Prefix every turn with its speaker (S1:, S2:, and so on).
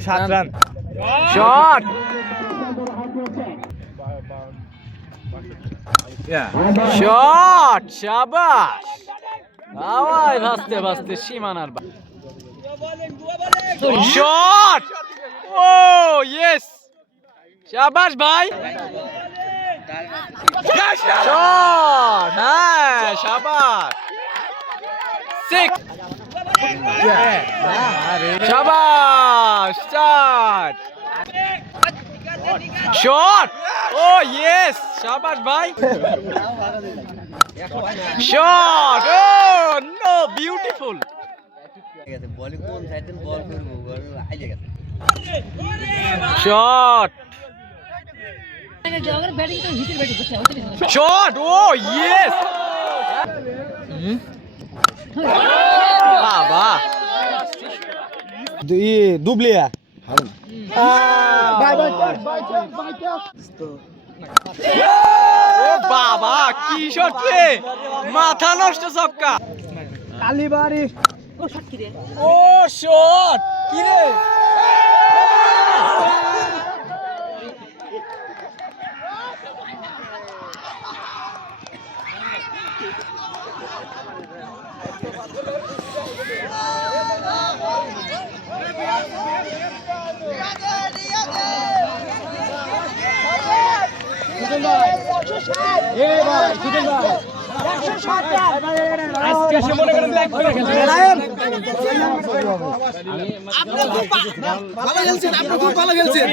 S1: সাত run.
S2: Shot! Shot! শাবাশ আওয়াই ভাসতে ভাসতে সীমানার শট! ও ইয়েস শাবাশ ভাই! শট! হ্যাঁ শাবাশ সিক্স শাবাশ চার শট ও ইয়েস শাবাশ ভাই শট ও নো বিউটিফুল
S3: বলে কোন সাইড বল করব বল আইলে গেছে
S2: শট
S4: ব্যাটিং তো হিটের ব্যাটিং করছে ওইটা নিয়ে
S2: শট ও ইয়েস বাবা
S1: দুবলিয়া।
S2: বাবা কি শট রে মাথা নষ্ট ছক্কা
S1: কালীবাড়ি।
S4: ও শট কি রে
S2: ও শট কি রে?
S1: করে খেলছে
S3: ভালো খেলছেন আপনি খুব ভালো খেলছেন।